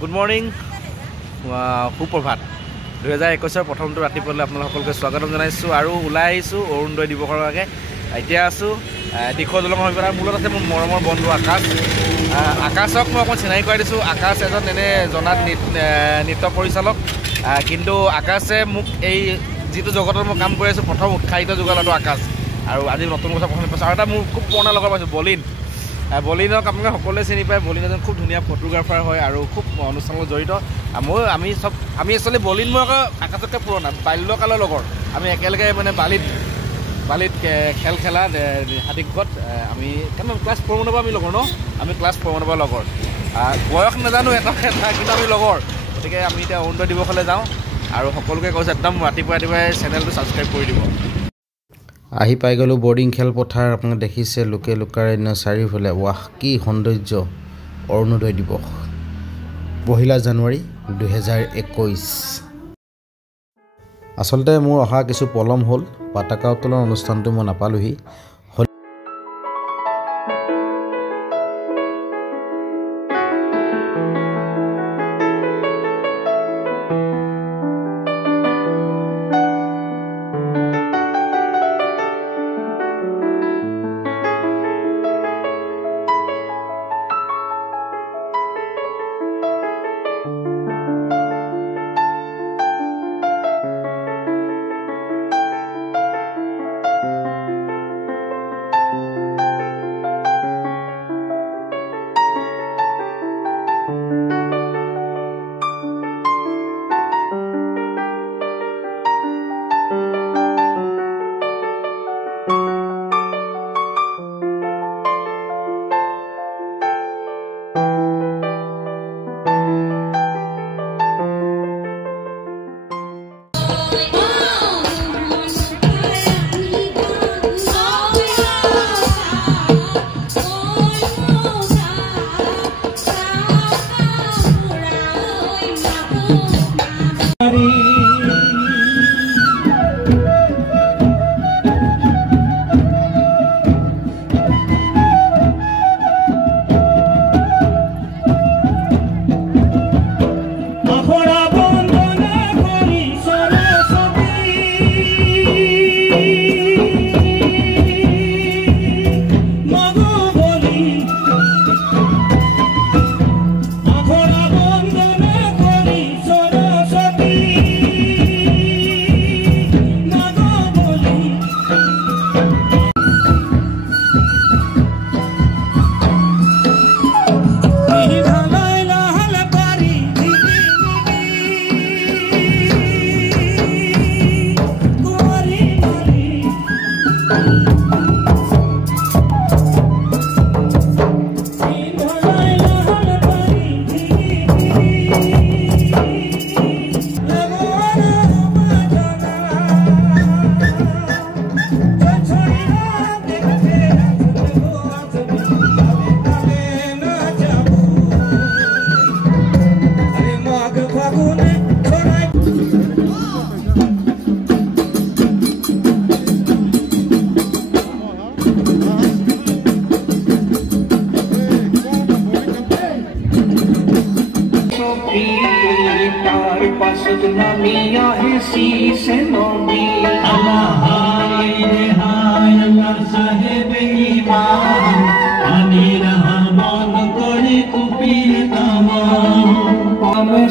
Good morning, সুপ্ৰভাত। 2021 প্ৰথমটো ৰাতিপুৱালৈ আপোনালোক সকলোকে স্বাগতম জনাইছোঁ আৰু ওলাই আহিছোঁ অৰুণোদয় দিৱসৰ আগে। এতিয়া আছোঁ দিখৌ দলঙৰ সমীপত। মূলত আছে মোৰ মৰমৰ বন্ধু আকাশ। আকাশক মই অকণমান চিনাকি কৰাই দিছোঁ। আকাশ এজন এনে জনাত নৃত্য পৰিচালক, কিন্তু আকাশে মোক এই যিটো জগতত মই কাম কৰি আছোঁ প্ৰথম উৎসাহিত যোগালাটো আকাশ। আৰু আজি নতুন কথা প্ৰথমে পাইছোঁ। আৰু এটা মোৰ খুব পুৰণা লগৰ পাইছোঁ, বলিন। বলিনক আপোনালোকে সকলোৱে চিনি পায়। বলিন এজন খুব ধুনীয়া ফটোগ্ৰাফাৰ হয় আৰু খুব অনুষ্ঠানত জড়িত। আমি একচুৱেলি বলিন মই আকৌ আকাশতকৈ পুৰণা, বাল্যকালৰ লগৰ। আমি একেলগে মানে বালিত খেল খেলা হাতীকোকত। আমি ক্লাছ 4 মানৰ পৰা আমি লগৰ ন? আমি ক্লাছ 4 মানৰ পৰা লগৰ। বয়স নাজানো এটা, কিন্তু আমি লগৰ। গতিকে আমি এতিয়া অৰুণোদয় দিৱসলৈ যাওঁ আৰু সকলোকে কৈছোঁ একদম ৰাতিপুৱাই চেনেলটো ছাবস্ক্ৰাইব কৰি দিব। আহি পাই গ'লোঁ বৰ্ডিং খেলপথাৰ। আপোনালোকে দেখিছে লোকে লোকাৰণ্য চাৰিওফালে। ৱাহ, কি সৌন্দৰ্য! অৰুণোদয় দিৱস 1 জানুৱাৰী 2021। আচলতে মোৰ অহা কিছু পলম হ'ল। পতাকা উত্তোলন অনুষ্ঠানটো মই নাপালোহি।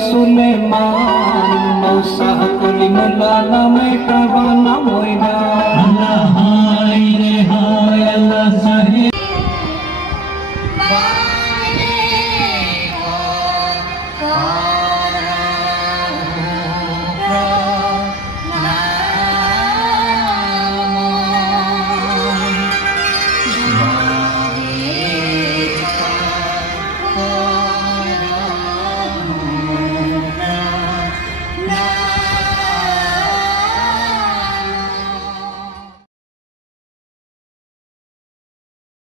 Suleiman, Musa, Kalimullah, Namai Kawan.